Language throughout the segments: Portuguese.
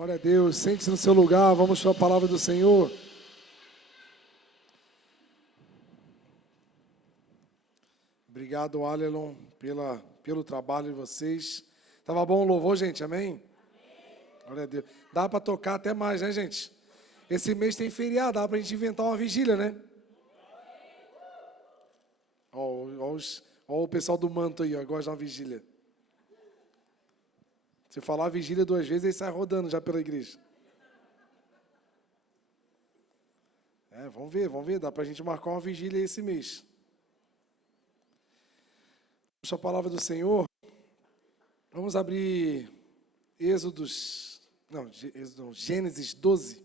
Glória a Deus. Sente-se no seu lugar. Vamos para a palavra do Senhor. Obrigado, Alelon, pelo trabalho de vocês. Tava bom o louvor, gente? Amém? Glória a Deus. Dá para tocar até mais, né, gente? Esse mês tem feriado, dá para a gente inventar uma vigília, né? Ó o pessoal do manto aí, ó, gosta de uma vigília. Se falar vigília 2 vezes, ele sai rodando já pela igreja. Vamos ver, dá para a gente marcar uma vigília esse mês. Puxa a palavra do Senhor. Vamos abrir Gênesis 12.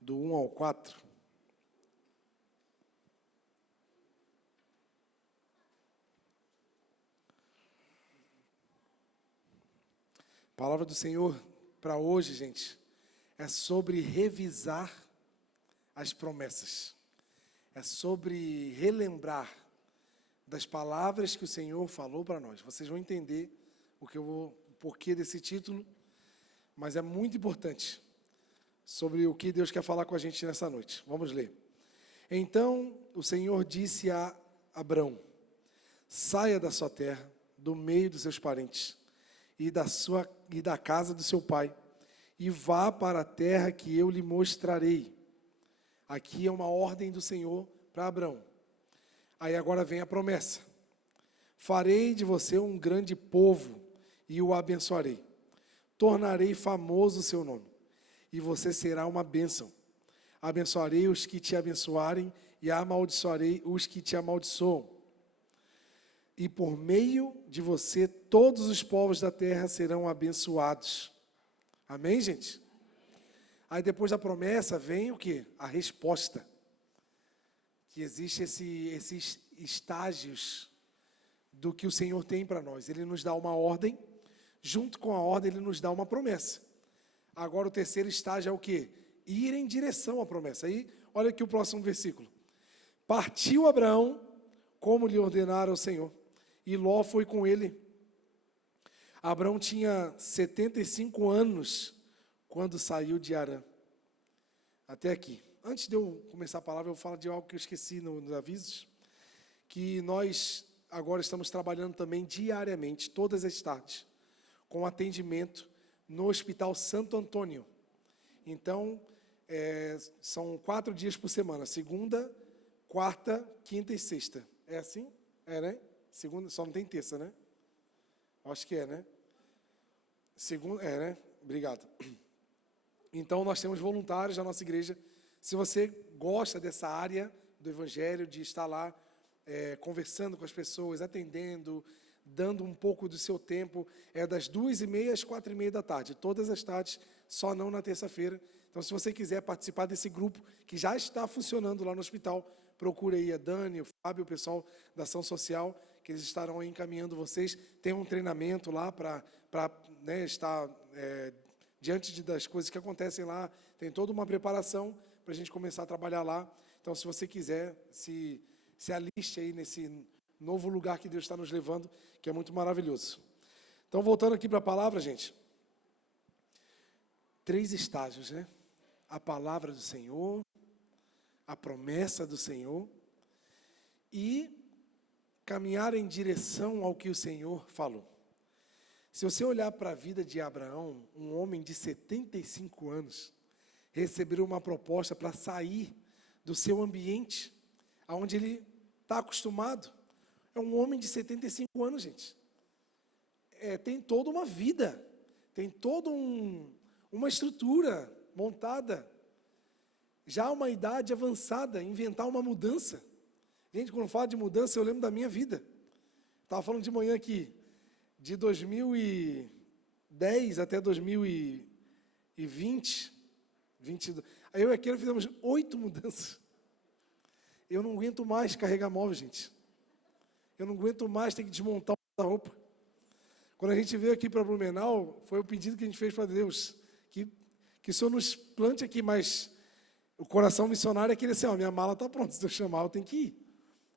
Do 1 ao 4. A palavra do Senhor para hoje, gente, é sobre revisar as promessas. É sobre relembrar das palavras que o Senhor falou para nós. Vocês vão entender o porquê desse título, mas é muito importante sobre o que Deus quer falar com a gente nessa noite. Vamos ler. Então o Senhor disse a Abrão: saia da sua terra, do meio dos seus parentes e da casa do seu pai, e vá para a terra que eu lhe mostrarei. Aqui é uma ordem do Senhor para Abrão. Aí agora vem a promessa: farei de você um grande povo e o abençoarei. Tornarei famoso o seu nome, e você será uma bênção. Abençoarei os que te abençoarem e amaldiçoarei os que te amaldiçoam. E por meio de você, todos os povos da terra serão abençoados. Amém, gente? Aí depois da promessa vem o quê? A resposta. Que existe esses estágios do que o Senhor tem para nós. Ele nos dá uma ordem, junto com a ordem ele nos dá uma promessa. Agora o terceiro estágio é o quê? Ir em direção à promessa. Aí, olha aqui o próximo versículo. Partiu Abraão, como lhe ordenara o Senhor, e Ló foi com ele. Abraão tinha 75 anos quando saiu de Harã. Até aqui. Antes de eu começar a palavra, eu vou falar de algo que eu esqueci nos avisos, que nós agora estamos trabalhando também diariamente, todas as tardes, com atendimento no Hospital Santo Antônio. Então, são 4 dias por semana, segunda, quarta, quinta e sexta. É assim? É, né? Segunda, só não tem terça, né? Acho que é, né? Segunda, né? Obrigado. Então, nós temos voluntários na nossa igreja. Se você gosta dessa área do Evangelho, de estar lá conversando com as pessoas, atendendo, dando um pouco do seu tempo, é das 2h30 às 4h30 da tarde, todas as tardes, só não na terça-feira. Então, se você quiser participar desse grupo, que já está funcionando lá no hospital, procure aí a Dani, o Fábio, o pessoal da ação social, que eles estarão aí encaminhando vocês. Tem um treinamento lá para estar diante das coisas que acontecem lá. Tem toda uma preparação para a gente começar a trabalhar lá. Então, se você quiser, se aliste aí nesse novo lugar que Deus está nos levando, que é muito maravilhoso. Então, voltando aqui para a palavra, gente. 3 estágios, né? A palavra do Senhor, a promessa do Senhor e caminhar em direção ao que o Senhor falou. Se você olhar para a vida de Abraão, um homem de 75 anos, recebeu uma proposta para sair do seu ambiente, aonde ele está acostumado. É um homem de 75 anos, gente. Tem toda uma vida, tem toda uma estrutura montada. Já uma idade avançada, inventar uma mudança. Gente, quando falo de mudança, eu lembro da minha vida. Estava falando de manhã aqui, de 2010 até 2020, 22. Aí eu e aquele fizemos 8 mudanças. Eu não aguento mais carregar móvel, gente. Eu não aguento mais ter que desmontar a roupa. Quando a gente veio aqui para Blumenau, foi o pedido que a gente fez para Deus, que o Senhor nos plante aqui, mas o coração missionário é aquele assim, minha mala está pronta, se eu chamar eu tenho que ir.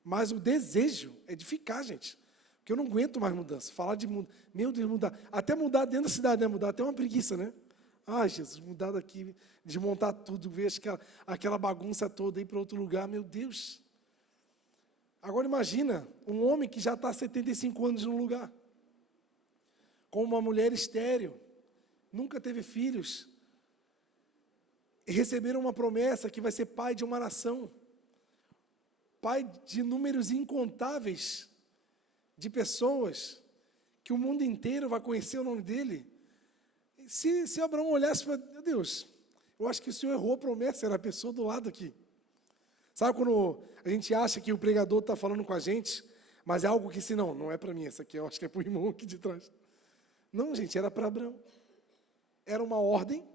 Mas o desejo é de ficar, gente. Porque eu não aguento mais mudança. Falar de mudar, meu Deus, mudar. Até mudar dentro da cidade, né? Mudar até uma preguiça, né? Ai, Jesus, mudar daqui, desmontar tudo, ver aquela bagunça toda, ir para outro lugar, meu Deus. Agora imagina, um homem que já está há 75 anos num lugar, com uma mulher estéril, nunca teve filhos, e receberam uma promessa que vai ser pai de uma nação, pai de números incontáveis de pessoas, que o mundo inteiro vai conhecer o nome dele. Se Abraão olhasse para Deus, eu acho que o Senhor errou a promessa, era a pessoa do lado aqui. Sabe quando a gente acha que o pregador está falando com a gente, mas é algo que, se não é para mim, essa aqui eu acho que é para o irmão aqui de trás. Não, gente, era para Abraão. Era uma ordem,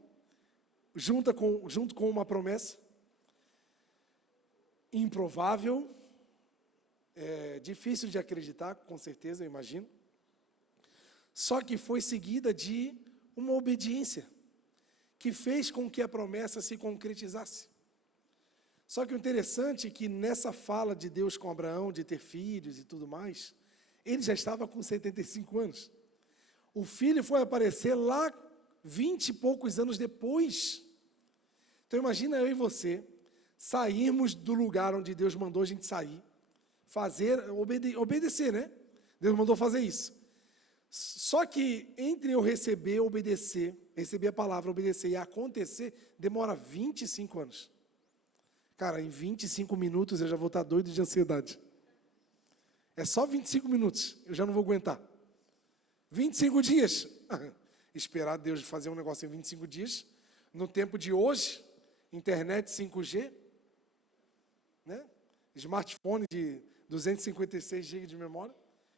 junto com uma promessa, improvável, difícil de acreditar, com certeza, eu imagino. Só que foi seguida de uma obediência, que fez com que a promessa se concretizasse. Só que o interessante é que nessa fala de Deus com Abraão, de ter filhos e tudo mais, ele já estava com 75 anos. O filho foi aparecer lá 20 e poucos anos depois. Então imagina eu e você sairmos do lugar onde Deus mandou a gente sair, obedecer, né? Deus mandou fazer isso. Só que entre eu receber a palavra, obedecer e acontecer, demora 25 anos. Cara, em 25 minutos eu já vou estar doido de ansiedade. É só 25 minutos, eu já não vou aguentar. 25 dias. Esperar Deus fazer um negócio em 25 dias, no tempo de hoje, internet 5G, né? Smartphone de 256 GB de memória.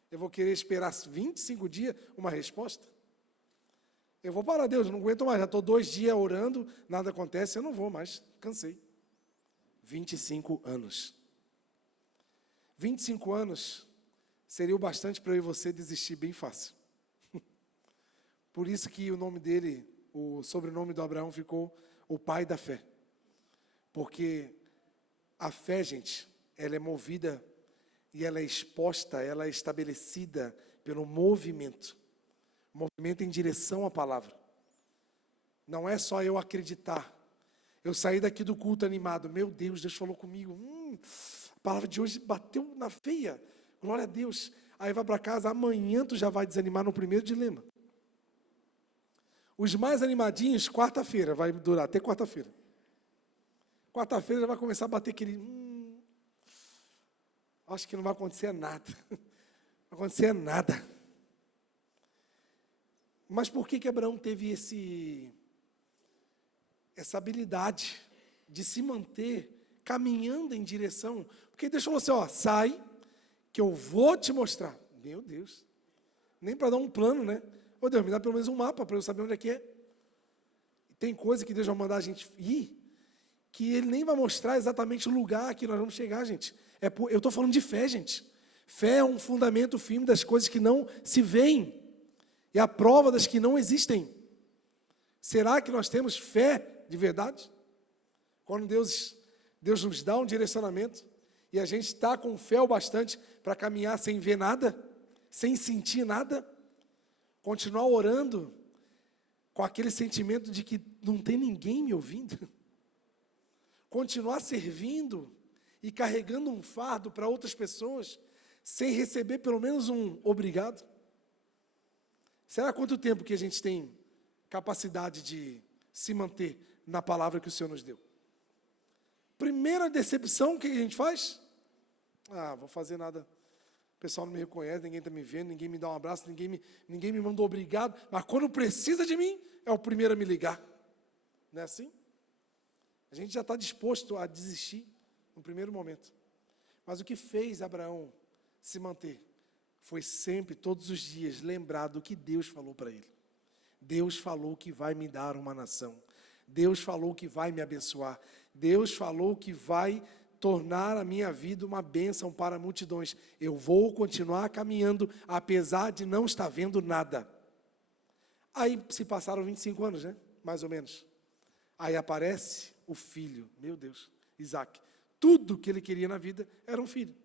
Eu vou querer esperar 25 dias uma resposta? Eu vou parar, Deus, não aguento mais, já estou 2 dias orando, nada acontece, eu não vou mais, cansei. 25 anos. 25 anos seria o bastante para eu e você desistir bem fácil. Por isso que o nome dele, o sobrenome do Abraão ficou o pai da fé. Porque a fé, gente, ela é movida e ela é exposta, ela é estabelecida pelo movimento em direção à palavra. Não é só eu acreditar. Eu saí daqui do culto animado, meu Deus, Deus falou comigo, a palavra de hoje bateu na feia, glória a Deus. Aí vai para casa, amanhã tu já vai desanimar no primeiro dilema. Os mais animadinhos, quarta-feira, vai durar até quarta-feira. Quarta-feira já vai começar a bater aquele, acho que não vai acontecer nada. Não vai acontecer nada. Mas por que Abraão teve essa habilidade de se manter caminhando em direção? Porque Deus falou assim, sai, que eu vou te mostrar. Meu Deus. Nem para dar um plano, né? Ô Deus, me dá pelo menos um mapa para eu saber onde é que é. Tem coisa que Deus vai mandar a gente ir, que Ele nem vai mostrar exatamente o lugar que nós vamos chegar, gente. Eu estou falando de fé, gente. Fé é um fundamento firme das coisas que não se veem. É a prova das que não existem. Será que nós temos fé de verdade? Quando Deus nos dá um direcionamento, e a gente está com fé o bastante para caminhar sem ver nada, sem sentir nada, continuar orando com aquele sentimento de que não tem ninguém me ouvindo, continuar servindo e carregando um fardo para outras pessoas, sem receber pelo menos um obrigado. Será quanto tempo que a gente tem capacidade de se manter na palavra que o Senhor nos deu? Primeira decepção, o que a gente faz? Vou fazer nada. O pessoal não me reconhece, ninguém está me vendo, ninguém me dá um abraço, ninguém me mandou obrigado, mas quando precisa de mim, é o primeiro a me ligar. Não é assim? A gente já está disposto a desistir no primeiro momento. Mas o que fez Abraão se manter? Foi sempre, todos os dias, lembrar do que Deus falou para ele. Deus falou que vai me dar uma nação. Deus falou que vai me abençoar. Deus falou que vai tornar a minha vida uma bênção para multidões. Eu vou continuar caminhando, apesar de não estar vendo nada. Aí se passaram 25 anos, né? Mais ou menos. Aí aparece o filho, meu Deus, Isaac. Tudo que ele queria na vida era um filho.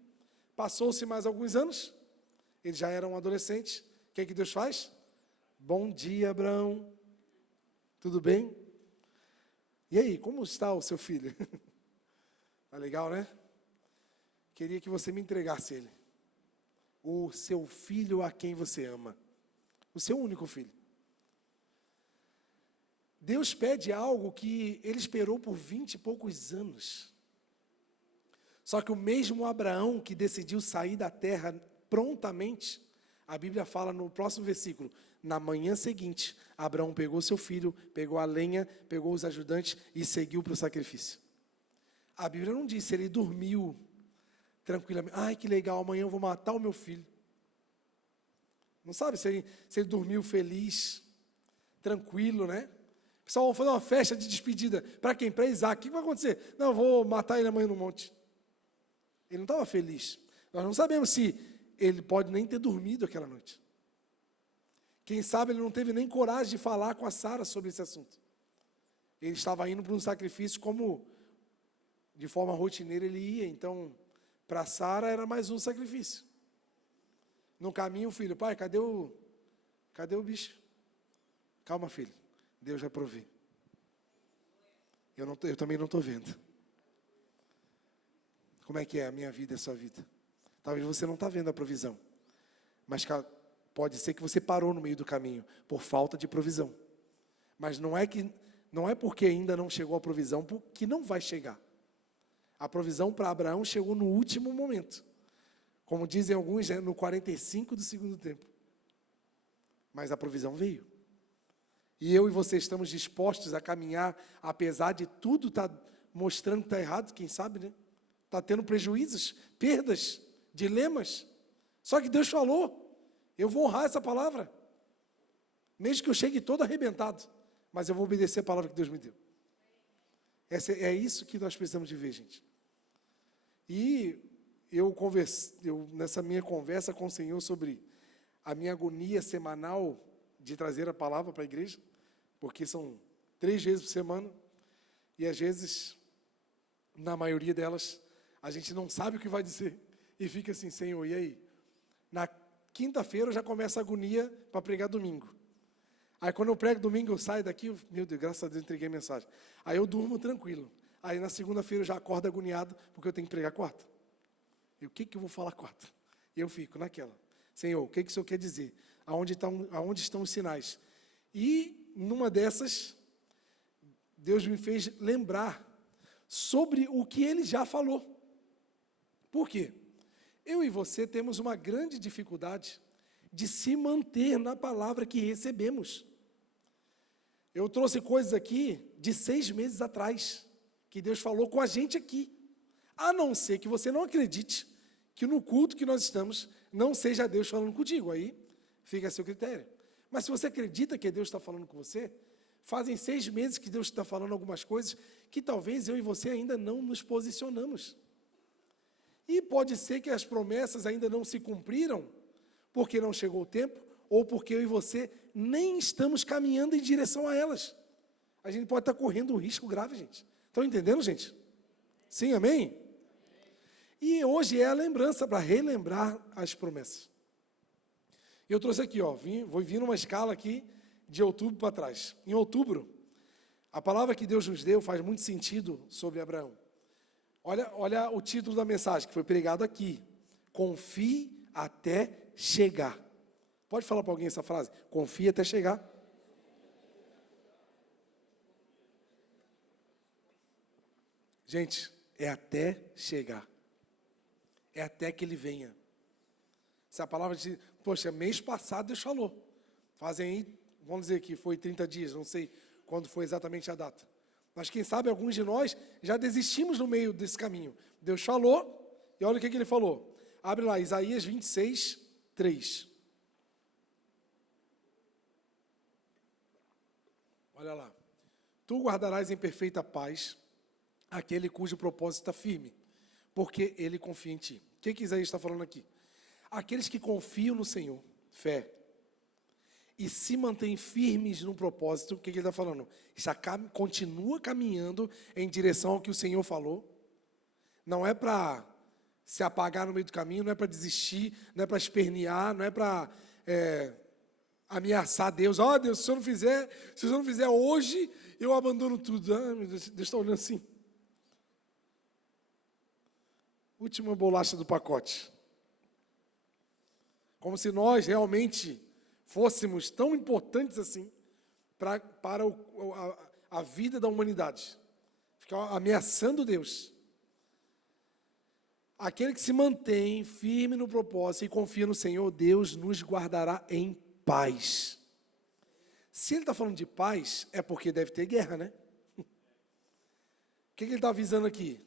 Passou-se mais alguns anos, Ele já era um adolescente. O que Deus faz? Bom dia, Abraão. Tudo bem? E aí, como está o seu filho? Tá legal, né? Queria que você me entregasse ele. O seu filho a quem você ama. O seu único filho. Deus pede algo que ele esperou por 20 e poucos anos. Só que o mesmo Abraão que decidiu sair da terra prontamente, a Bíblia fala no próximo versículo, na manhã seguinte, Abraão pegou seu filho, pegou a lenha, pegou os ajudantes e seguiu para o sacrifício. A Bíblia não diz se ele dormiu tranquilamente. Ai, que legal, amanhã eu vou matar o meu filho. Não sabe se ele dormiu feliz, tranquilo, né? Pessoal, vamos fazer uma festa de despedida. Para quem? Para Isaac. O que vai acontecer? Não, eu vou matar ele amanhã no monte. Ele não estava feliz. Nós não sabemos se ele pode nem ter dormido aquela noite. Quem sabe ele não teve nem coragem de falar com a Sara sobre esse assunto. Ele estava indo para um sacrifício como, de forma rotineira, ele ia. Então, para Sara era mais um sacrifício. No caminho, o filho, pai, cadê o bicho? Calma, filho, Deus vai prover. Eu também não estou vendo. Como é que é a minha vida e a sua vida? Talvez você não está vendo a provisão, mas pode ser que você parou no meio do caminho por falta de provisão. Mas não é porque ainda não chegou a provisão que não vai chegar. A provisão para Abraão chegou no último momento. Como dizem alguns, no 45 do segundo tempo. Mas a provisão veio. E eu e você estamos dispostos a caminhar, apesar de tudo estar mostrando que está errado, quem sabe, né? Está tendo prejuízos, perdas, dilemas. Só que Deus falou, eu vou honrar essa palavra. Mesmo que eu chegue todo arrebentado, mas eu vou obedecer a palavra que Deus me deu. É isso que nós precisamos de ver, gente. E eu nessa minha conversa com o Senhor sobre a minha agonia semanal de trazer a palavra para a igreja, porque são 3 vezes por semana, e às vezes, na maioria delas, a gente não sabe o que vai dizer, e fica assim, Senhor, e aí? Na quinta-feira eu já começo a agonia para pregar domingo. Aí quando eu prego domingo, eu saio daqui, meu Deus, graças a Deus, entreguei a mensagem. Aí eu durmo tranquilo. Aí na segunda-feira eu já acordo agoniado, porque eu tenho que pregar quarta. E o que eu vou falar quarta? E eu fico naquela. Senhor, o que o Senhor quer dizer? Aonde estão os sinais? E numa dessas, Deus me fez lembrar sobre o que Ele já falou. Por quê? Eu e você temos uma grande dificuldade de se manter na palavra que recebemos. Eu trouxe coisas aqui de 6 meses atrás, que Deus falou com a gente aqui. A não ser que você não acredite que no culto que nós estamos, não seja Deus falando contigo. Aí fica a seu critério. Mas se você acredita que Deus está falando com você, fazem 6 meses que Deus está falando algumas coisas que talvez eu e você ainda não nos posicionamos. E pode ser que as promessas ainda não se cumpriram, porque não chegou o tempo, ou porque eu e você nem estamos caminhando em direção a elas. A gente pode estar correndo um risco grave, gente. Estão entendendo, gente? Sim, amém? E hoje é a lembrança, para relembrar as promessas. Eu trouxe aqui, vou vir numa escala aqui, de outubro para trás. Em outubro, a palavra que Deus nos deu faz muito sentido sobre Abraão. Olha o título da mensagem, que foi pregado aqui. Confie até chegar. Pode falar para alguém essa frase? Confie até chegar. Gente, é até chegar. É até que Ele venha. Essa palavra de, poxa, mês passado Deus falou. Fazem aí, vamos dizer que foi 30 dias, não sei quando foi exatamente a data. Mas quem sabe alguns de nós já desistimos no meio desse caminho. Deus falou, e olha o que Ele falou. Abre lá, Isaías 26, 3. Olha lá. Tu guardarás em perfeita paz aquele cujo propósito está firme, porque ele confia em ti. O que Isaías está falando aqui? Aqueles que confiam no Senhor, fé, e se mantêm firmes no propósito, o que ele está falando? Continua caminhando em direção ao que o Senhor falou. Não é para se apagar no meio do caminho, não é para desistir, não é para espernear, não é para ameaçar Deus. Ó, Deus, se o Senhor não fizer hoje, eu abandono tudo. Ah, meu Deus está olhando assim. Última bolacha do pacote. Como se nós realmente fôssemos tão importantes assim para a vida da humanidade. Ficar ameaçando Deus. Aquele que se mantém firme no propósito e confia no Senhor, Deus nos guardará em paz. Se ele está falando de paz, é porque deve ter guerra, né? O que ele está avisando aqui?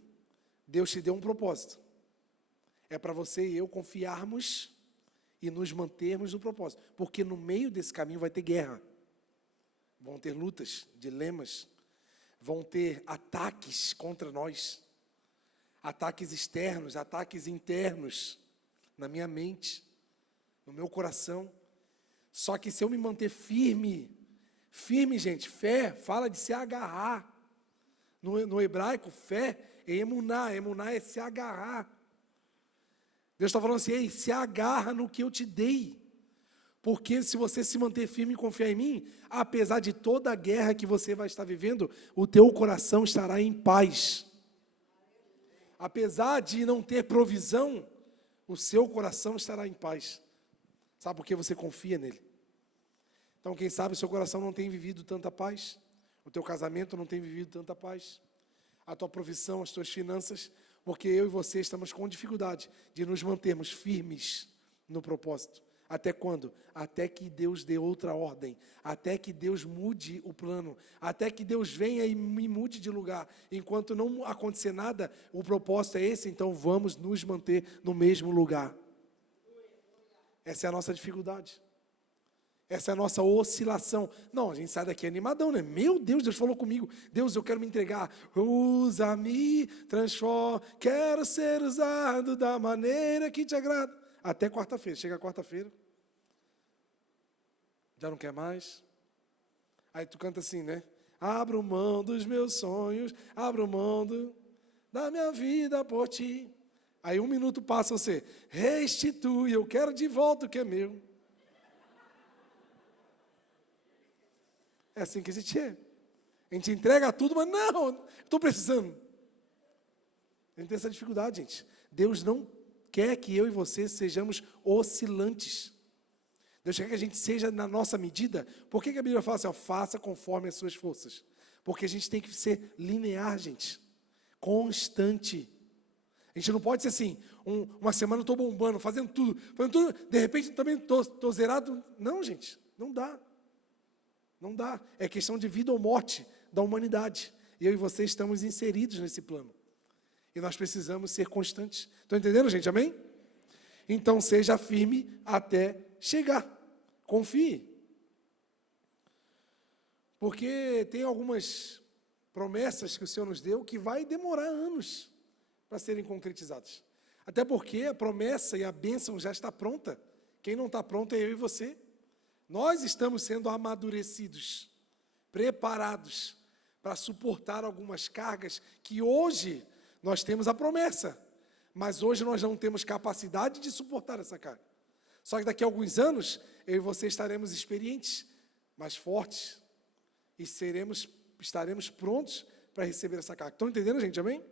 Deus te deu um propósito. É para você e eu confiarmos e nos mantermos no propósito. Porque no meio desse caminho vai ter guerra. Vão ter lutas, dilemas. Vão ter ataques contra nós. Ataques externos, ataques internos. Na minha mente, no meu coração. Só que se eu me manter firme, gente, fé fala de se agarrar. No hebraico, fé é emuná é se agarrar. Deus está falando assim, ei, se agarra no que eu te dei. Porque se você se manter firme e confiar em mim, apesar de toda a guerra que você vai estar vivendo, o teu coração estará em paz. Apesar de não ter provisão, o seu coração estará em paz. Sabe por que você confia nele? Então, quem sabe o seu coração não tem vivido tanta paz, o teu casamento não tem vivido tanta paz, a tua profissão, as tuas finanças, porque eu e você estamos com dificuldade de nos mantermos firmes no propósito. Até quando? Até que Deus dê outra ordem, até que Deus mude o plano, até que Deus venha e me mude de lugar. Enquanto não acontecer nada, o propósito é esse, então vamos nos manter no mesmo lugar. Essa é a nossa dificuldade. Essa é a nossa oscilação. Não, a gente sai daqui animadão, né? Meu Deus, Deus falou comigo. Deus, eu quero me entregar. Usa-me, transforma. Quero ser usado da maneira que te agrada. Até quarta-feira. Chega quarta-feira. Já não quer mais? Aí tu canta assim, né? Abro mão dos meus sonhos. Abro mão da minha vida por ti. Aí 1 minuto passa você. Restitui, eu quero de volta o que é meu. É assim que a gente é. A gente entrega tudo, mas não, estou precisando. A gente tem essa dificuldade, gente. Deus não quer que eu e você sejamos oscilantes. Deus quer que a gente seja na nossa medida. Por que a Bíblia fala assim, ó, faça conforme as suas forças? Porque a gente tem que ser linear, gente. Constante. A gente não pode ser assim, uma semana eu estou bombando, fazendo tudo, de repente também estou zerado. Não, gente, não dá. Não dá. É questão de vida ou morte da humanidade. Eu e você estamos inseridos nesse plano. E nós precisamos ser constantes. Estão entendendo, gente? Amém? Então, seja firme até chegar. Confie. Porque tem algumas promessas que o Senhor nos deu que vai demorar anos para serem concretizadas. Até porque a promessa e a bênção já está pronta. Quem não está pronto é eu e você. Nós estamos sendo amadurecidos, preparados para suportar algumas cargas que hoje nós temos a promessa, mas hoje nós não temos capacidade de suportar essa carga. Só que daqui a alguns anos, eu e você estaremos experientes, mais fortes, e estaremos prontos para receber essa carga. Estão entendendo, gente? Amém?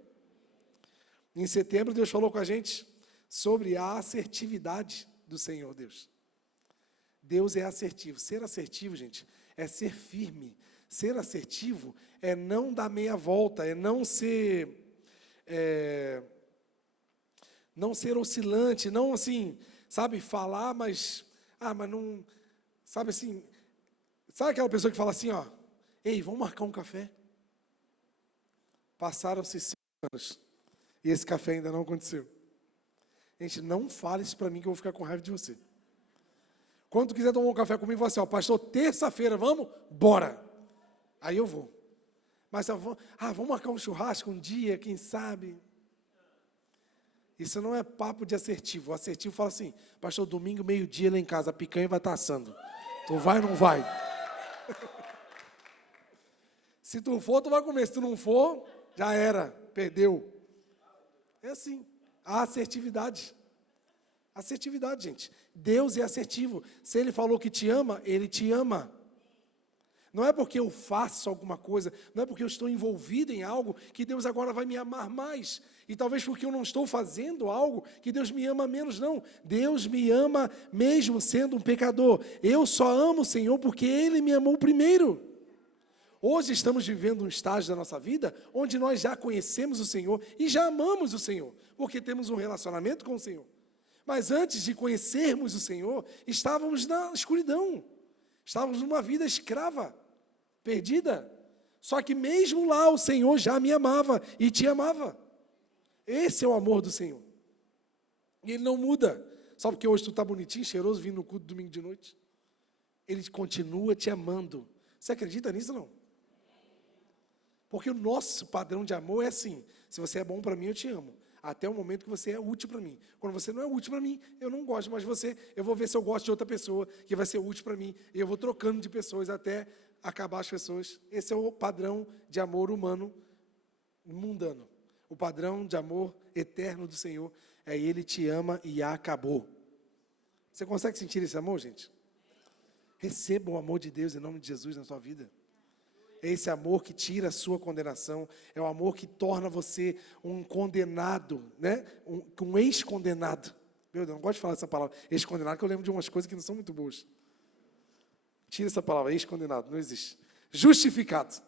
Em setembro, Deus falou com a gente sobre a assertividade do Senhor Deus. Deus é assertivo. Ser assertivo, gente, é ser firme. Ser assertivo é não dar meia volta, é não ser oscilante, não assim, sabe, falar, mas não, sabe assim, sabe aquela pessoa que fala assim, ó, ei, vamos marcar um café? Passaram-se 5 anos e esse café ainda não aconteceu. Gente, não fale isso para mim que eu vou ficar com raiva de você. Quando tu quiser tomar um café comigo, fala assim, ó, pastor, terça-feira, vamos? Bora! Aí eu vou. Mas vamos marcar um churrasco um dia, quem sabe? Isso não é papo de assertivo. O assertivo fala assim, pastor, domingo, meio-dia lá em casa, a picanha vai estar assando. Tu vai ou não vai? Se tu for, tu vai comer. Se tu não for, já era, perdeu. É assim. A assertividade. Assertividade, gente. Deus é assertivo. Se Ele falou que te ama, Ele te ama. Não é porque eu faço alguma coisa, não é porque eu estou envolvido em algo, que Deus agora vai me amar mais. E talvez porque eu não estou fazendo algo, que Deus me ama menos, não. Deus me ama mesmo sendo um pecador. Eu só amo o Senhor porque Ele me amou primeiro. Hoje estamos vivendo um estágio da nossa vida, onde nós já conhecemos o Senhor e já amamos o Senhor, porque temos um relacionamento com o Senhor. Mas antes de conhecermos o Senhor, estávamos na escuridão. Estávamos numa vida escrava, perdida. Só que mesmo lá o Senhor já me amava e te amava. Esse é o amor do Senhor. E Ele não muda. Só porque hoje tu está bonitinho, cheiroso, vindo no culto domingo de noite. Ele continua te amando. Você acredita nisso ou não? Porque o nosso padrão de amor é assim: se você é bom para mim, eu te amo. Até o momento que você é útil para mim. Quando você não é útil para mim, eu não gosto mais de você. Eu vou ver se eu gosto de outra pessoa que vai ser útil para mim. E eu vou trocando de pessoas até acabar as pessoas. Esse é o padrão de amor humano mundano. O padrão de amor eterno do Senhor é Ele te ama e acabou. Você consegue sentir esse amor, gente? Receba o amor de Deus em nome de Jesus na sua vida. É esse amor que tira a sua condenação, é o amor que torna você um condenado, né? Um ex-condenado. Meu Deus, eu não gosto de falar essa palavra, ex-condenado, porque eu lembro de umas coisas que não são muito boas. Tira essa palavra, ex-condenado, não existe. Justificado.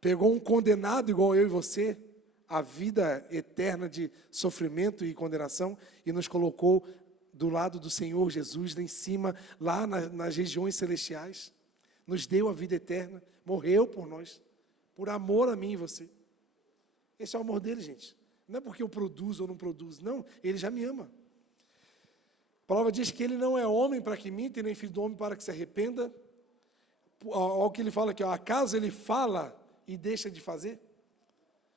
Pegou um condenado igual eu e você, a vida eterna de sofrimento e condenação, e nos colocou do lado do Senhor Jesus, lá em cima, lá nas regiões celestiais. Nos deu a vida eterna, morreu por nós, por amor a mim e você. Esse é o amor dele, gente. Não é porque eu produzo ou não produzo, não, ele já me ama. A palavra diz que ele não é homem para que minta, e nem filho do homem para que se arrependa. Olha o que ele fala aqui, ó, acaso ele fala e deixa de fazer?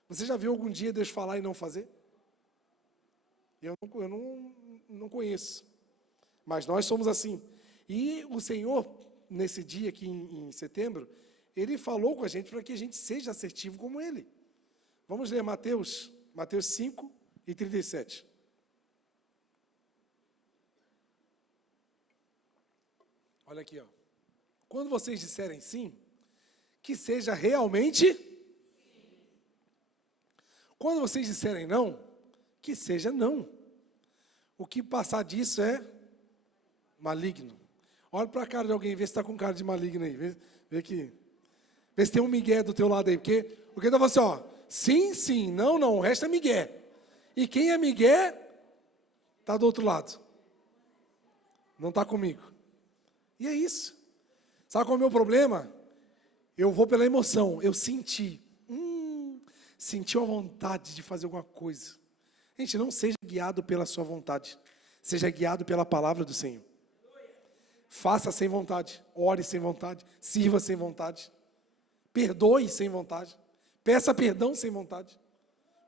Você já viu algum dia Deus falar e não fazer? Eu não conheço, mas nós somos assim. E o Senhor, nesse dia aqui em setembro, Ele falou com a gente para que a gente seja assertivo como Ele. Vamos ler Mateus 5 e 37. Olha aqui, ó. Quando vocês disserem sim, que seja realmente sim. Quando vocês disserem não, que seja não. O que passar disso é maligno. Olha para a cara de alguém, vê se está com cara de maligno aí. Vê aqui. Vê se tem um migué do teu lado aí. Porque está falando assim, ó. Sim, sim, não, não. O resto é migué. E quem é migué, está do outro lado. Não está comigo. E é isso. Sabe qual é o meu problema? Eu vou pela emoção. Eu senti. Sentiu a vontade de fazer alguma coisa. Gente, não seja guiado pela sua vontade. Seja guiado pela palavra do Senhor. Faça sem vontade. Ore sem vontade. Sirva sem vontade. Perdoe sem vontade. Peça perdão sem vontade.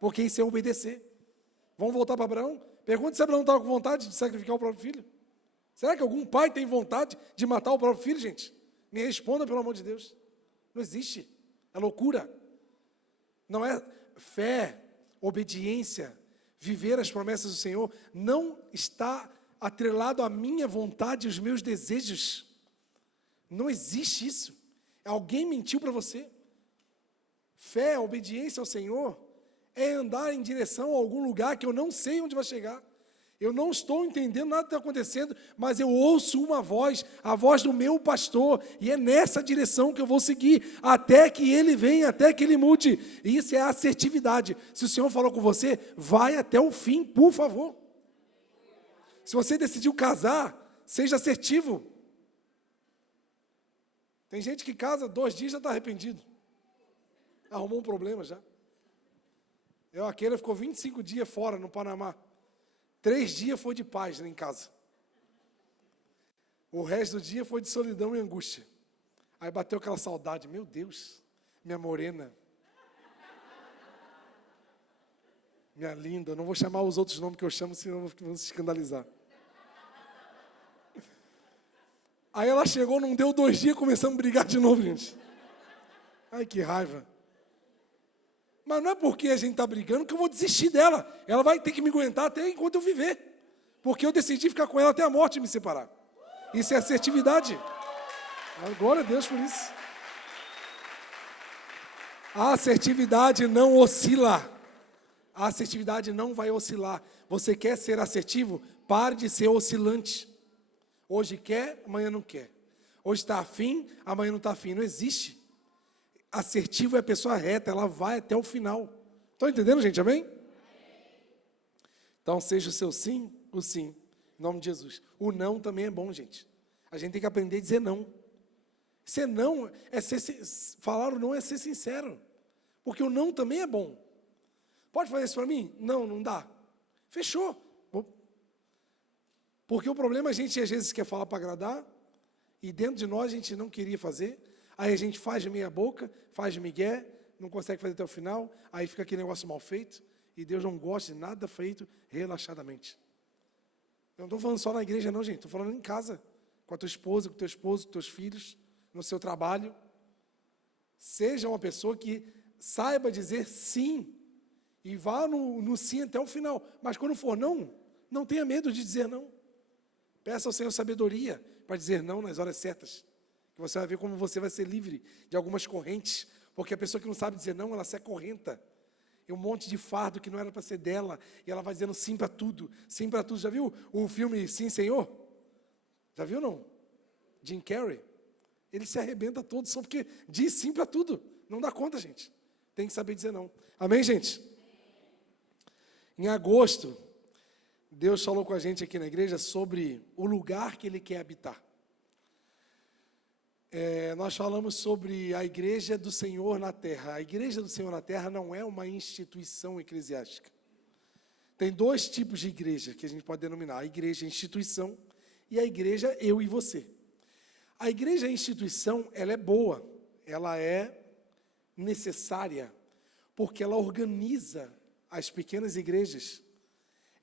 Porque isso é obedecer. Vamos voltar para Abraão? Pergunta se Abraão estava com vontade de sacrificar o próprio filho. Será que algum pai tem vontade de matar o próprio filho, gente? Me responda, pelo amor de Deus. Não existe. É loucura. Não é fé, obediência, viver as promessas do Senhor, não está atrelado à minha vontade e aos meus desejos. Não existe isso. Alguém mentiu para você. Fé, obediência ao Senhor, é andar em direção a algum lugar que eu não sei onde vai chegar. Eu não estou entendendo nada que está acontecendo, mas eu ouço uma voz, a voz do meu pastor, e é nessa direção que eu vou seguir, até que ele venha, até que ele mude. E isso é assertividade. Se o Senhor falou com você, vai até o fim, por favor. Se você decidiu casar, seja assertivo. Tem gente que casa 2 dias e já está arrependido. Arrumou um problema já. Aquele ficou 25 dias fora, no Panamá. 3 dias foi de paz em casa. O resto do dia foi de solidão e angústia. Aí bateu aquela saudade. Meu Deus, minha morena. Minha linda. Não vou chamar os outros nomes que eu chamo, senão vão se escandalizar. Aí ela chegou, não deu 2 dias, começamos a brigar de novo, gente. Ai, que raiva. Mas não é porque a gente está brigando que eu vou desistir dela. Ela vai ter que me aguentar até enquanto eu viver. Porque eu decidi ficar com ela até a morte e me separar. Isso é assertividade. Glória a Deus por isso. A assertividade não oscila. A assertividade não vai oscilar. Você quer ser assertivo? Pare de ser oscilante. Hoje quer, amanhã não quer. Hoje está afim, amanhã não está afim. Não existe. Assertivo é a pessoa reta, ela vai até o final. Estão entendendo, gente? Amém? Então, seja o seu sim, o sim. Em nome de Jesus. O não também é bom, gente. A gente tem que aprender a dizer não. Ser não é falar o não é ser sincero. Porque o não também é bom. Pode fazer isso para mim? Não, não dá. Fechou. Porque o problema a gente às vezes quer falar para agradar, e dentro de nós a gente não queria fazer, aí a gente faz de meia boca, faz de migué, não consegue fazer até o final, aí fica aquele negócio mal feito, e Deus não gosta de nada feito relaxadamente. Eu não estou falando só na igreja não, gente, estou falando em casa, com a tua esposa, com o teu esposo, com os teus filhos, no seu trabalho. Seja uma pessoa que saiba dizer sim, e vá no sim até o final, mas quando for não, não tenha medo de dizer não. Peça ao Senhor sabedoria para dizer não nas horas certas, que você vai ver como você vai ser livre de algumas correntes, porque a pessoa que não sabe dizer não, ela se acorrenta, e um monte de fardo que não era para ser dela, e ela vai dizendo sim para tudo, sim para tudo. Já viu o filme Sim, Senhor? Já viu, não? Jim Carrey, ele se arrebenta todo, só porque diz sim para tudo, não dá conta, gente, tem que saber dizer não. Amém, gente? Em agosto, Deus falou com a gente aqui na igreja sobre o lugar que Ele quer habitar. Nós falamos sobre a igreja do Senhor na terra. A igreja do Senhor na terra não é uma instituição eclesiástica. Tem dois tipos de igreja que a gente pode denominar: a igreja instituição e a igreja eu e você. A igreja instituição, ela é boa, ela é necessária, porque ela organiza as pequenas igrejas.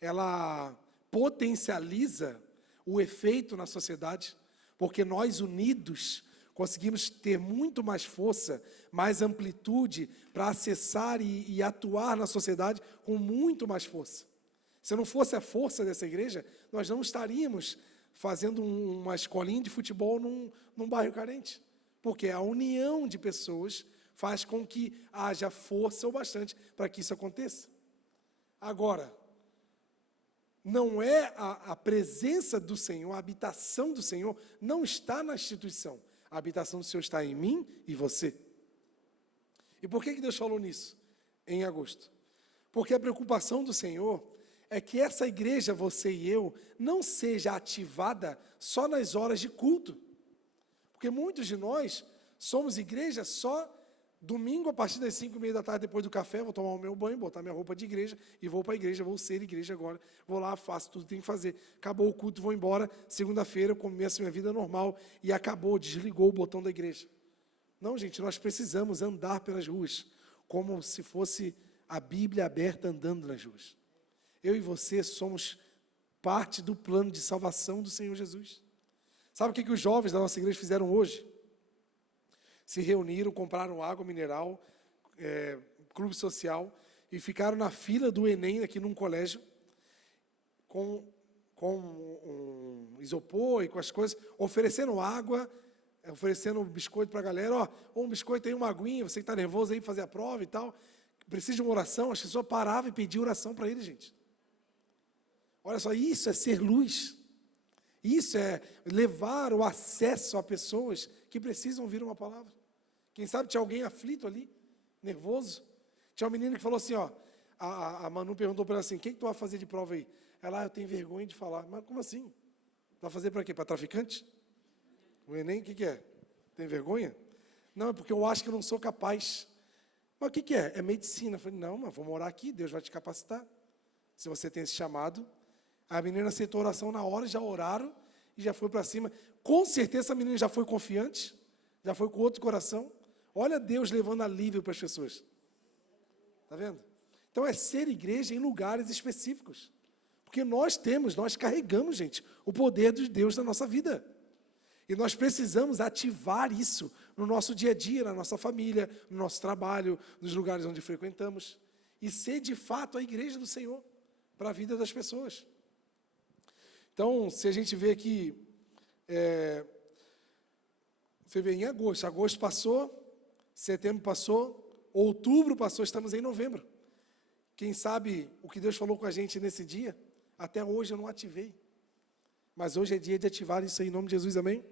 Ela potencializa o efeito na sociedade, porque nós unidos conseguimos ter muito mais força, mais amplitude para acessar e atuar na sociedade com muito mais força. Se não fosse a força dessa igreja, nós não estaríamos fazendo uma escolinha de futebol num bairro carente, porque a união de pessoas faz com que haja força o bastante para que isso aconteça. Agora, não é a presença do Senhor, a habitação do Senhor não está na instituição. A habitação do Senhor está em mim e você. E por que Deus falou nisso em agosto? Porque a preocupação do Senhor é que essa igreja, você e eu, não seja ativada só nas horas de culto. Porque muitos de nós somos igreja só domingo, a partir das 5:30 da tarde, depois do café, vou tomar o meu banho, botar minha roupa de igreja e vou para a igreja, vou ser igreja agora. Vou lá, faço tudo que tenho que fazer. Acabou o culto, vou embora. Segunda-feira eu começo minha vida normal e acabou, desligou o botão da igreja. Não, gente, nós precisamos andar pelas ruas, como se fosse a Bíblia aberta andando nas ruas. Eu e você somos parte do plano de salvação do Senhor Jesus. Sabe o que os jovens da nossa igreja fizeram hoje? Se reuniram, compraram água mineral, clube social, e ficaram na fila do Enem, aqui num colégio, com um isopor e com as coisas, oferecendo água, oferecendo um biscoito para a galera. Um biscoito aí, uma aguinha, você que está nervoso aí, fazer a prova e tal, precisa de uma oração. As pessoas paravam e pediam oração para eles, gente. Olha só, isso é ser luz. Isso é levar o acesso a pessoas que precisam ouvir uma palavra. Quem sabe tinha alguém aflito ali, nervoso. Tinha uma menina que falou assim, a Manu perguntou para ela assim: o que tu vai fazer de prova aí? Ela: eu tenho vergonha de falar. Mas como assim? Vai fazer para quê? Para traficante? O Enem, o que é? Tem vergonha? Não, é porque eu acho que eu não sou capaz. Mas o que é? É medicina. Eu falei: não, mas vamos orar aqui, Deus vai te capacitar. Se você tem esse chamado. A menina aceitou a oração na hora, já oraram e já foi para cima. Com certeza essa menina já foi confiante, já foi com outro coração. Olha Deus levando alívio para as pessoas. Está vendo? Então é ser igreja em lugares específicos. Porque nós carregamos, gente, o poder de Deus na nossa vida. E nós precisamos ativar isso no nosso dia a dia, na nossa família, no nosso trabalho, nos lugares onde frequentamos, e ser de fato a igreja do Senhor para a vida das pessoas. Então, se a gente vê aqui, você vê em agosto passou, setembro passou, outubro passou, estamos em novembro. Quem sabe o que Deus falou com a gente nesse dia, até hoje eu não ativei. Mas hoje é dia de ativar isso aí, em nome de Jesus, amém?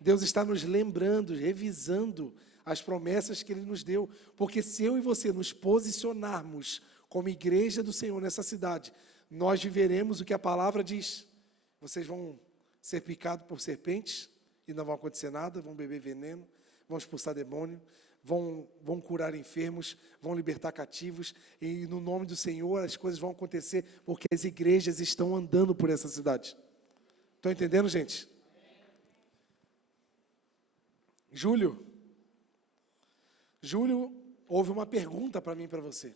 Deus está nos lembrando, revisando as promessas que Ele nos deu, porque se eu e você nos posicionarmos como igreja do Senhor nessa cidade, nós viveremos o que a palavra diz. Vocês vão ser picados por serpentes e não vai acontecer nada, vão beber veneno, vão expulsar demônio, vão curar enfermos, vão libertar cativos, e no nome do Senhor as coisas vão acontecer, porque as igrejas estão andando por essa cidade. Estão entendendo, gente? Júlio, houve uma pergunta para mim e para você.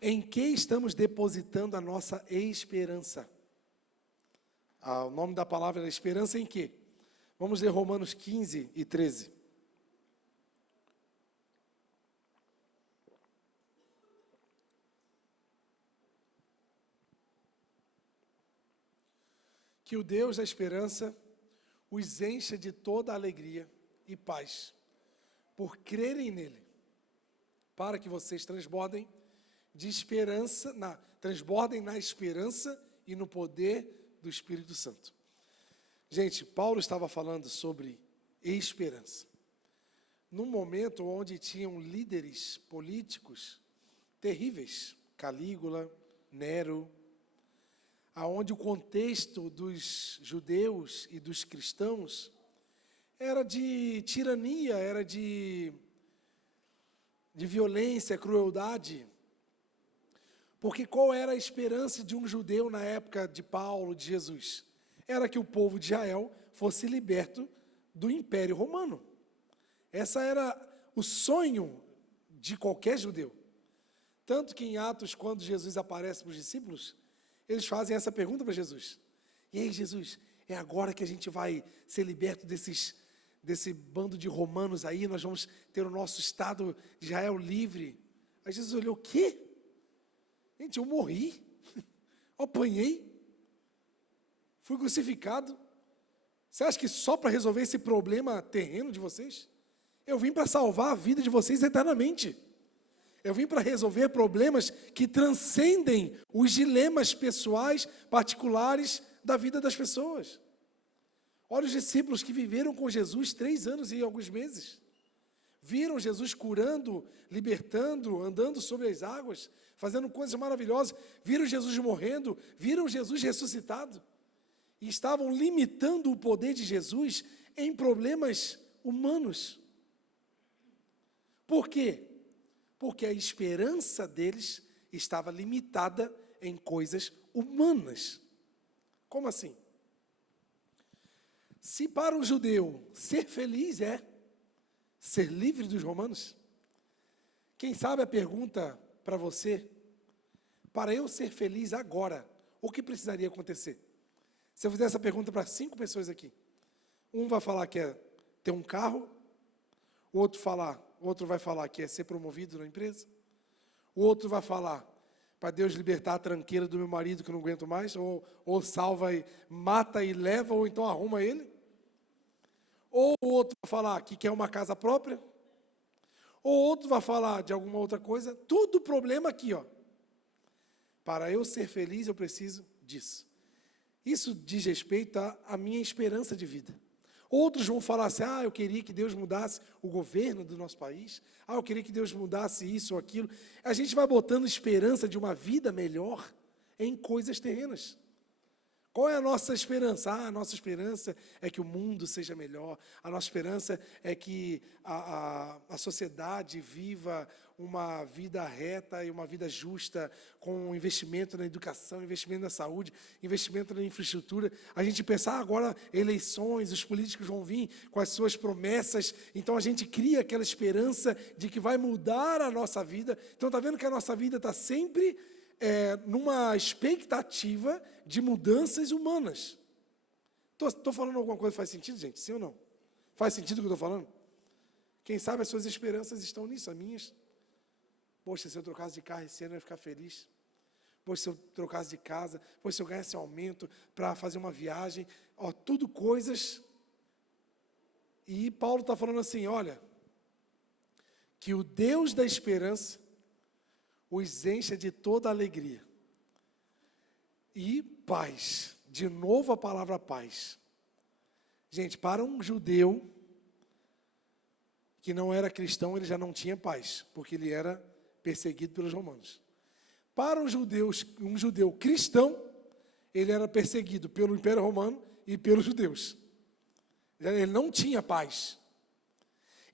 Em que estamos depositando a nossa esperança? O nome da palavra é esperança em quê? Vamos ler Romanos 15 e 13. Que o Deus da esperança os encha de toda alegria e paz, por crerem nele, para que vocês transbordem na esperança e no poder do Espírito Santo. Gente, Paulo estava falando sobre esperança. Num momento onde tinham líderes políticos terríveis, Calígula, Nero, aonde o contexto dos judeus e dos cristãos era de tirania, era de violência, crueldade. Porque qual era a esperança de um judeu na época de Paulo, de Jesus? Era que o povo de Israel fosse liberto do Império Romano. Essa era o sonho de qualquer judeu. Tanto que em Atos, quando Jesus aparece para os discípulos, eles fazem essa pergunta para Jesus. E aí, Jesus, é agora que a gente vai ser liberto desse bando de romanos aí, nós vamos ter o nosso Estado de Israel livre. Aí Jesus olhou, o quê? Gente, eu morri, eu apanhei, fui crucificado. Você acha que só para resolver esse problema terreno de vocês? Eu vim para salvar a vida de vocês eternamente. Eu vim para resolver problemas que transcendem os dilemas pessoais, particulares da vida das pessoas. Olha os discípulos que viveram com Jesus 3 anos e alguns meses. Viram Jesus curando, libertando, andando sobre as águas, fazendo coisas maravilhosas. Viram Jesus morrendo, viram Jesus ressuscitado. E estavam limitando o poder de Jesus em problemas humanos. Por quê? Porque a esperança deles estava limitada em coisas humanas. Como assim? Se para um judeu ser feliz é ser livre dos romanos, quem sabe a pergunta para você, para eu ser feliz agora, o que precisaria acontecer? Se eu fizer essa pergunta para 5 pessoas aqui, um vai falar que é ter um carro, o outro vai falar que é ser promovido na empresa, o outro vai falar para Deus libertar a tranqueira do meu marido que eu não aguento mais, ou salva e mata e leva, ou então arruma ele. Ou o outro vai falar que quer uma casa própria, ou outro vai falar de alguma outra coisa. Tudo problema aqui, ó. Para eu ser feliz, eu preciso disso. Isso diz respeito à minha esperança de vida. Outros vão falar assim, eu queria que Deus mudasse o governo do nosso país, eu queria que Deus mudasse isso ou aquilo. A gente vai botando esperança de uma vida melhor em coisas terrenas. Qual é a nossa esperança? A nossa esperança é que o mundo seja melhor, a nossa esperança é que a sociedade viva uma vida reta e uma vida justa, com investimento na educação, investimento na saúde, investimento na infraestrutura. A gente pensa, agora eleições, os políticos vão vir com as suas promessas, então a gente cria aquela esperança de que vai mudar a nossa vida. Então está vendo que a nossa vida está sempre numa expectativa de mudanças humanas. Estou falando alguma coisa que faz sentido, gente? Sim ou não? Faz sentido o que eu estou falando? Quem sabe as suas esperanças estão nisso, as minhas. Poxa, se eu trocasse de carro esse ano, eu ia ficar feliz. Poxa, se eu trocasse de casa, poxa, se eu ganhasse aumento para fazer uma viagem, ó, tudo coisas. E Paulo está falando assim, olha, que o Deus da esperança os encha de toda alegria e paz. De novo a palavra paz. Gente, para um judeu que não era cristão, ele já não tinha paz, porque ele era perseguido pelos romanos. Para um judeu cristão, ele era perseguido pelo Império Romano e pelos judeus. Ele não tinha paz.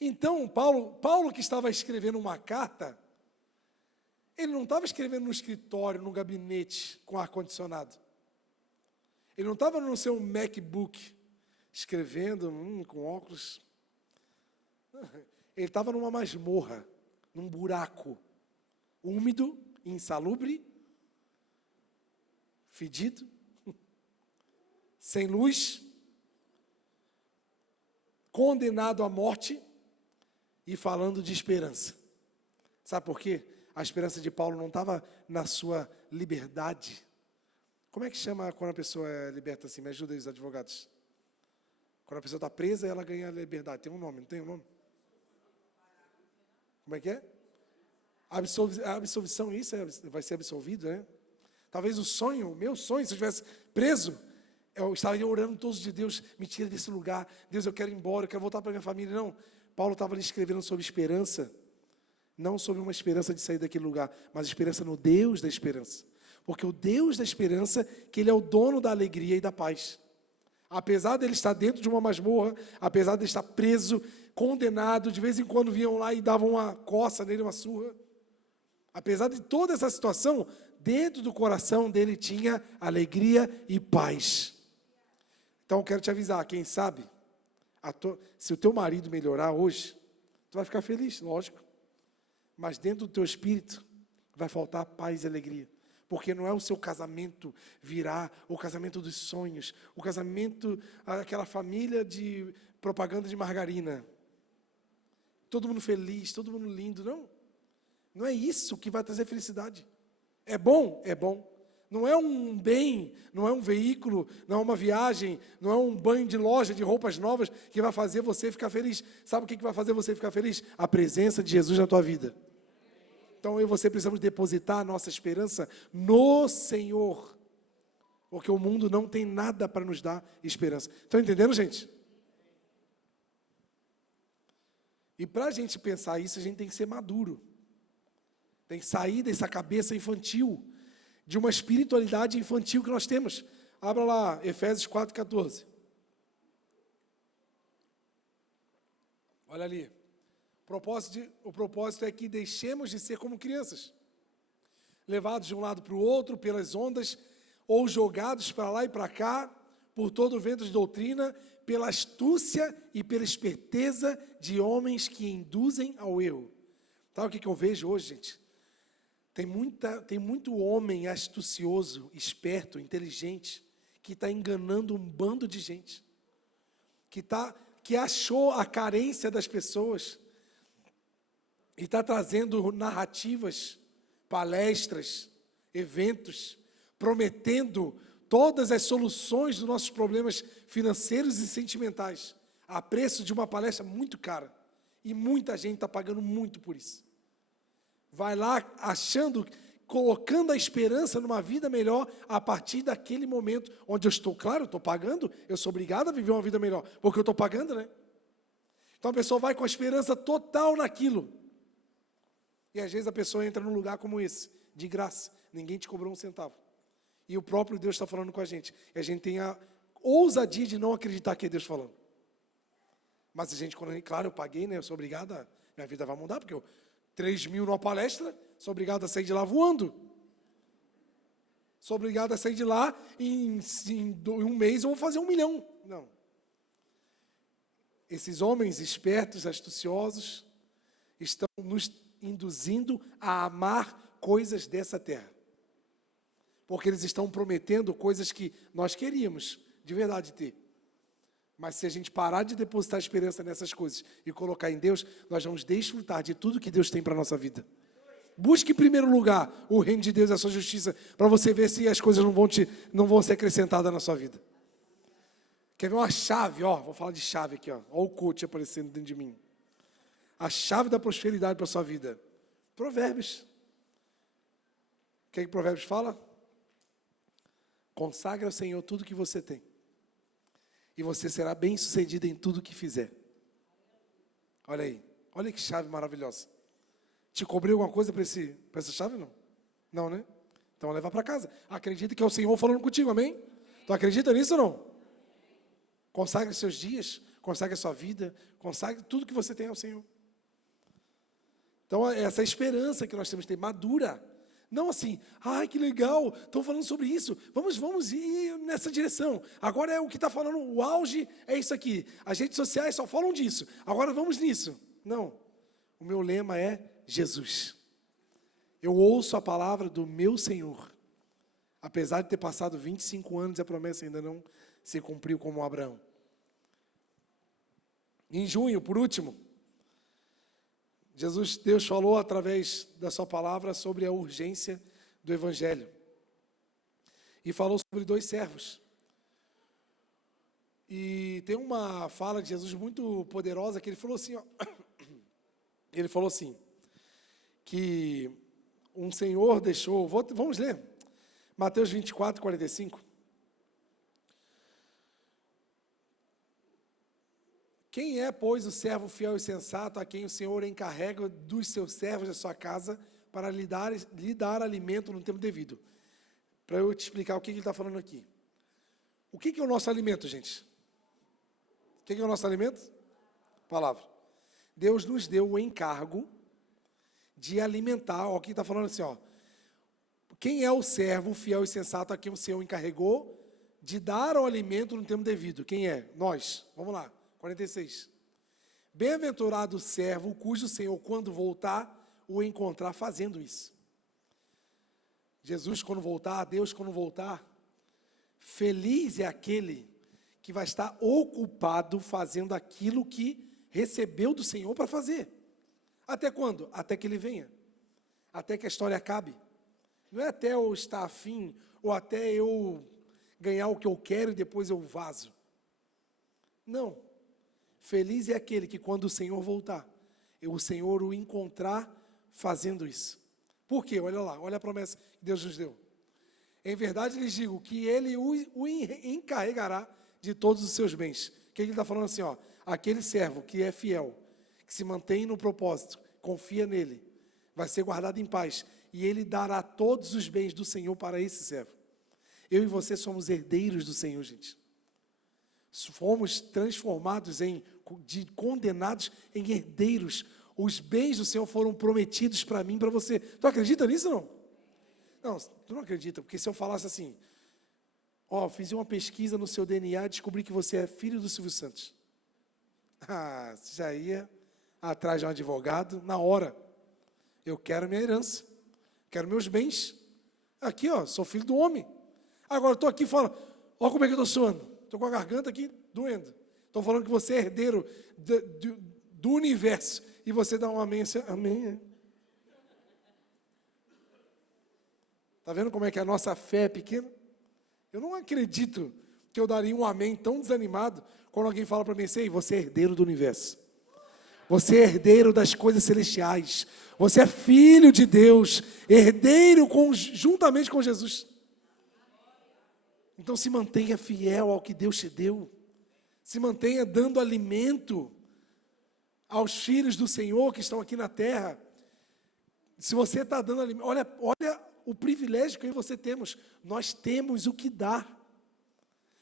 Então, Paulo que estava escrevendo uma carta, ele não estava escrevendo no escritório, no gabinete, com ar-condicionado. Ele não estava no seu MacBook, escrevendo, com óculos. Ele estava numa masmorra, num buraco, úmido, insalubre, fedido, sem luz, condenado à morte e falando de esperança. Sabe por quê? A esperança de Paulo não estava na sua liberdade. Como é que chama quando a pessoa é liberta assim? Me ajuda aí, os advogados. Quando a pessoa está presa, ela ganha liberdade. Tem um nome, não tem um nome? Como é que é? A absolvição, isso vai ser absolvido, né? Talvez o meu sonho, se eu estivesse preso, eu estaria orando todos os dias, Deus, me tira desse lugar, Deus, eu quero ir embora, eu quero voltar para minha família. Não, Paulo estava ali escrevendo sobre esperança, não sobre uma esperança de sair daquele lugar, mas esperança no Deus da esperança. Porque o Deus da esperança, que Ele é o dono da alegria e da paz. Apesar dele estar dentro de uma masmorra, apesar de ele estar preso, condenado, de vez em quando vinham lá e davam uma coça nele, uma surra. Apesar de toda essa situação, dentro do coração dele tinha alegria e paz. Então eu quero te avisar, quem sabe, se o teu marido melhorar hoje, tu vai ficar feliz, lógico. Mas dentro do teu espírito vai faltar paz e alegria. Porque não é o seu casamento virar o casamento dos sonhos, o casamento, aquela família de propaganda de margarina. Todo mundo feliz, todo mundo lindo, não. Não é isso que vai trazer felicidade. É bom? É bom. Não é um bem, não é um veículo, não é uma viagem, não é um banho de loja de roupas novas que vai fazer você ficar feliz. Sabe o que vai fazer você ficar feliz? A presença de Jesus na tua vida. Então eu e você precisamos depositar a nossa esperança no Senhor. Porque o mundo não tem nada para nos dar esperança. Estão entendendo, gente? E para a gente pensar isso, a gente tem que ser maduro. Tem que sair dessa cabeça infantil, de uma espiritualidade infantil que nós temos. Abra lá, Efésios 4,14. Olha ali. O propósito é que deixemos de ser como crianças, levados de um lado para o outro pelas ondas, ou jogados para lá e para cá, por todo o vento de doutrina, pela astúcia e pela esperteza de homens que induzem ao erro. Sabe o que eu vejo hoje, gente? Tem muito homem astucioso, esperto, inteligente, que está enganando um bando de gente, que achou a carência das pessoas, e está trazendo narrativas, palestras, eventos, prometendo todas as soluções dos nossos problemas financeiros e sentimentais, a preço de uma palestra muito cara. E muita gente está pagando muito por isso. Vai lá achando, colocando a esperança numa vida melhor a partir daquele momento onde eu estou pagando, eu sou obrigado a viver uma vida melhor, porque eu estou pagando, né? Então a pessoa vai com a esperança total naquilo. E às vezes a pessoa entra num lugar como esse, de graça, ninguém te cobrou um centavo. E o próprio Deus está falando com a gente. E a gente tem a ousadia de não acreditar que é Deus falando. Mas a gente, claro, eu paguei, né? Eu sou obrigado, minha vida vai mudar, porque eu 3 mil numa palestra, sou obrigado a sair de lá voando. Sou obrigado a sair de lá, em um mês eu vou fazer 1 milhão. Não. Esses homens espertos, astuciosos, estão nos induzindo a amar coisas dessa terra. Porque eles estão prometendo coisas que nós queríamos, de verdade, ter. Mas se a gente parar de depositar esperança nessas coisas e colocar em Deus, nós vamos desfrutar de tudo que Deus tem para a nossa vida. Busque em primeiro lugar o reino de Deus e a sua justiça, para você ver se as coisas não vão ser acrescentadas na sua vida. Quer ver uma chave? Ó, vou falar de chave aqui. Ó o coach aparecendo dentro de mim. A chave da prosperidade para a sua vida. Provérbios. O que Provérbios fala? Consagre ao Senhor tudo que você tem. E você será bem sucedido em tudo que fizer. Olha aí. Olha que chave maravilhosa. Te cobriu alguma coisa para essa chave? Não? Não, né? Então leva para casa. Acredita que é o Senhor falando contigo, amém? Tu acredita nisso ou não? Consagre seus dias, consagre a sua vida, consagre tudo que você tem ao Senhor. Então, essa esperança que nós temos que ter, madura. Não assim, ai, que legal, estão falando sobre isso, vamos ir nessa direção. Agora é o que está falando, o auge é isso aqui. As redes sociais só falam disso, agora vamos nisso. Não, o meu lema é Jesus. Eu ouço a palavra do meu Senhor. Apesar de ter passado 25 anos e a promessa ainda não se cumpriu como Abraão. Em junho, por último, Deus falou através da sua palavra sobre a urgência do Evangelho. E falou sobre 2 servos. E tem uma fala de Jesus muito poderosa que ele falou assim, ó, ele falou assim, que um senhor deixou, vamos ler, Mateus 24, 45. Quem é, pois, o servo fiel e sensato a quem o Senhor encarrega dos seus servos da sua casa para lhe dar alimento no tempo devido? Para eu te explicar o que ele está falando aqui. O que é o nosso alimento, gente? O que é o nosso alimento? Palavra. Deus nos deu o encargo de alimentar, ó, aqui está falando assim, ó. Quem é o servo fiel e sensato a quem o Senhor encarregou de dar o alimento no tempo devido? Quem é? Nós. Vamos lá. 46. Bem-aventurado o servo cujo Senhor, quando voltar, o encontrar fazendo isso. Jesus, quando voltar, Deus, quando voltar, feliz é aquele que vai estar ocupado fazendo aquilo que recebeu do Senhor para fazer. Até quando? Até que Ele venha. Até que a história acabe. Não é até eu estar afim, ou até eu ganhar o que eu quero e depois eu vazo. Não. Feliz é aquele que quando o Senhor voltar, o Senhor o encontrar fazendo isso. Por quê? Olha lá, olha a promessa que Deus nos deu. Em verdade lhes digo que Ele o encarregará de todos os seus bens. O que ele está falando assim, ó? Aquele servo que é fiel, que se mantém no propósito, confia nele, vai ser guardado em paz, e Ele dará todos os bens do Senhor para esse servo. Eu e você somos herdeiros do Senhor, gente. Fomos transformados condenados em herdeiros. Os bens do Senhor foram prometidos para mim e para você. Tu acredita nisso ou não? Não, tu não acredita, porque se eu falasse assim, ó, fiz uma pesquisa no seu DNA e descobri que você é filho do Silvio Santos. Ah, você já ia atrás de um advogado, na hora. Eu quero minha herança, quero meus bens. Aqui, ó, sou filho do homem. Agora estou aqui falando, ó como é que eu estou suando. Estou com a garganta aqui doendo. Estão falando que você é herdeiro do universo. E você dá um amém assim, amém. Está vendo como é que a nossa fé é pequena? Eu não acredito que eu daria um amém tão desanimado quando alguém fala para mim assim, você é herdeiro do universo. Você é herdeiro das coisas celestiais. Você é filho de Deus, herdeiro juntamente com Jesus. Então se mantenha fiel ao que Deus te deu. Se mantenha dando alimento aos filhos do Senhor que estão aqui na terra. Se você está dando alimento, olha o privilégio que eu e você temos. Nós temos o que dar.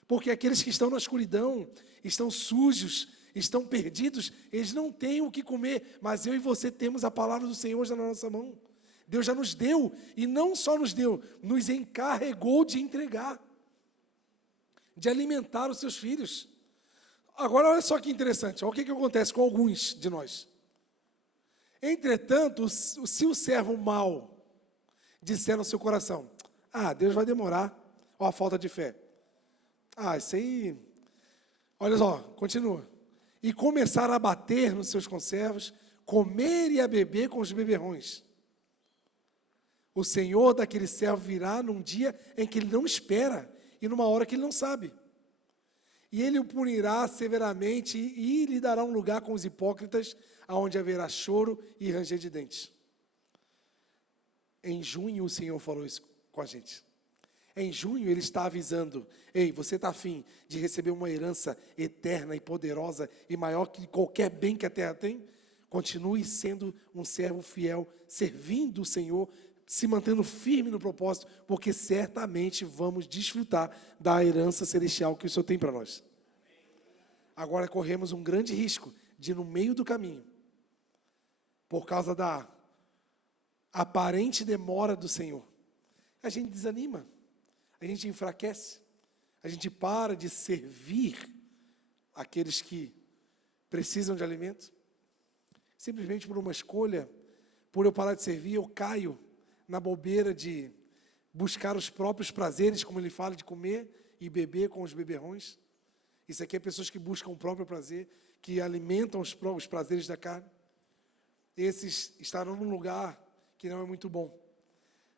Porque aqueles que estão na escuridão, estão sujos, estão perdidos, eles não têm o que comer. Mas eu e você temos a palavra do Senhor já na nossa mão. Deus já nos deu, e não só nos deu, nos encarregou de entregar, de alimentar os seus filhos. Agora, olha só que interessante, olha o que acontece com alguns de nós. Entretanto, se o servo mau disser no seu coração, Deus vai demorar, ó a falta de fé. Isso aí, Olha só, continua. E começaram a bater nos seus conservos, comer e a beber com os beberrões. O senhor daquele servo virá num dia em que ele não espera e numa hora que ele não sabe. E ele o punirá severamente e lhe dará um lugar com os hipócritas, aonde haverá choro e ranger de dentes. Em junho o Senhor falou isso com a gente. Em junho ele está avisando: ei, você está afim de receber uma herança eterna e poderosa e maior que qualquer bem que a terra tem? Continue sendo um servo fiel, servindo o Senhor, se mantendo firme no propósito, porque certamente vamos desfrutar da herança celestial que o Senhor tem para nós. Agora corremos um grande risco de, no meio do caminho, por causa da aparente demora do Senhor, a gente desanima, a gente enfraquece, a gente para de servir aqueles que precisam de alimento. Simplesmente por uma escolha, por eu parar de servir, eu caio na bobeira de buscar os próprios prazeres, como ele fala, de comer e beber com os beberrões. Isso aqui é pessoas que buscam o próprio prazer, que alimentam os prazeres da carne. Esses estarão num lugar que não é muito bom.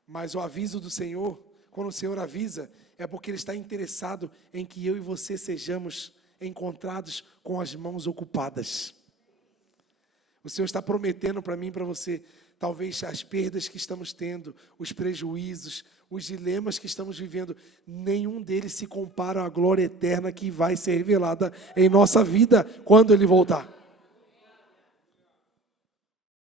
Mas o aviso do Senhor, quando o Senhor avisa, é porque Ele está interessado em que eu e você sejamos encontrados com as mãos ocupadas. O Senhor está prometendo para mim e para você, talvez as perdas que estamos tendo, os prejuízos, os dilemas que estamos vivendo, nenhum deles se compara à glória eterna que vai ser revelada em nossa vida quando Ele voltar.